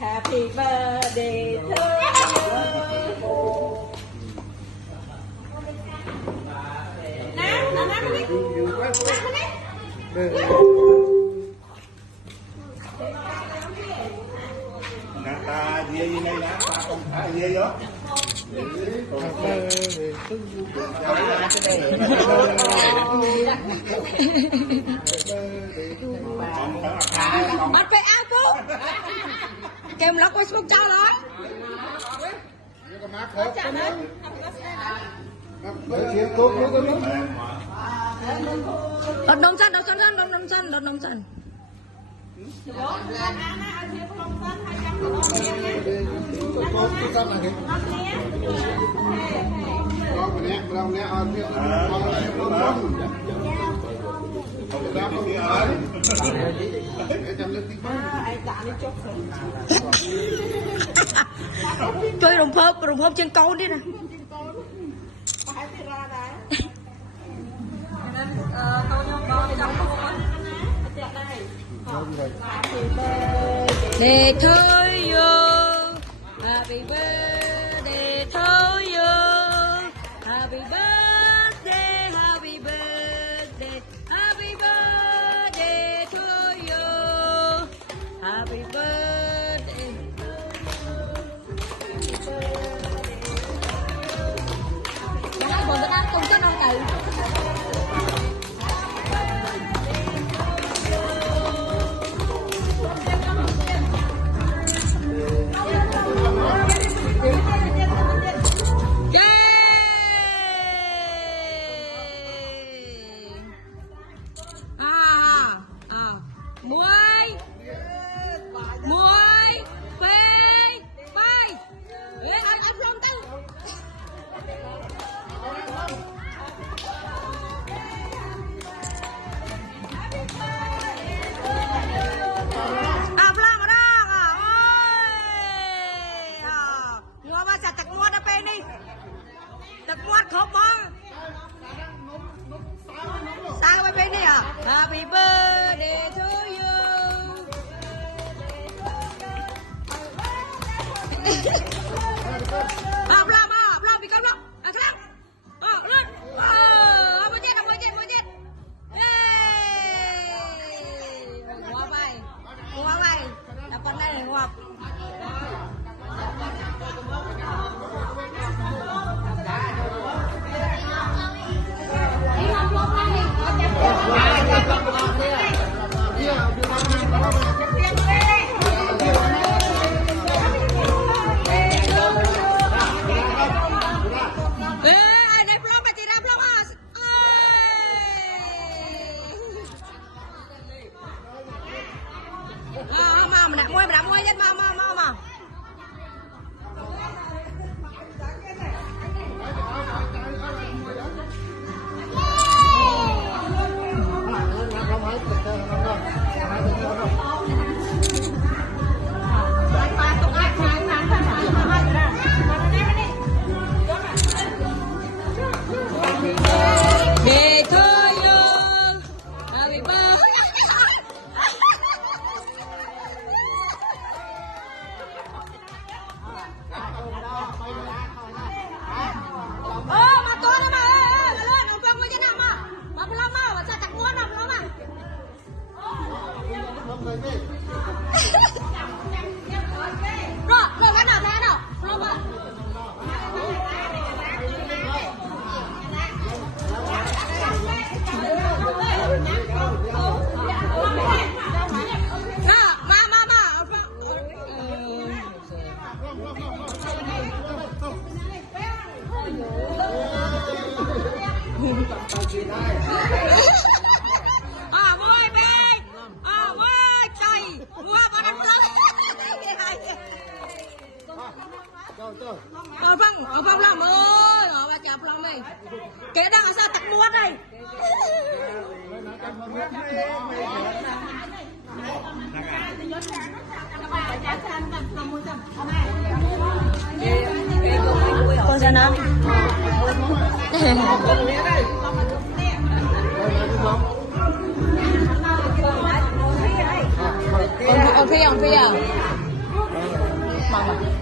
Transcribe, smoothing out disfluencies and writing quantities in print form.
Happy birthday to you. Ta gì gì này nè, không phải gì đó. Bắt phải áo cô. Kèm lóc Facebook cho đó. Đột nông chân. Chơi rồng phớp trên câu đi nè. Để thôi yo, happy birthday to you, happy birthday, happy birthday, happy birthday to you, happy birthday. Jangan buat aku kan orang tahu. Happy birthday to you. Làm bị câm lắm. Khăn. Lên. Mua chết. Ngoa bay. Dapat đây ngoa. Mình đã mua hết mau. Để thôi yo, happy birthday. Mà to đó mà lên ông Phong cái nào mà belum mau mà chặt muôn nào belum mà rồi cái nào belum mà môi bê môi trời mua vào đâm lắm ở Phong làm ơi ở bà chạp lòng này kế đang ở sao tặc muôn đây con ra nào ông phi à mama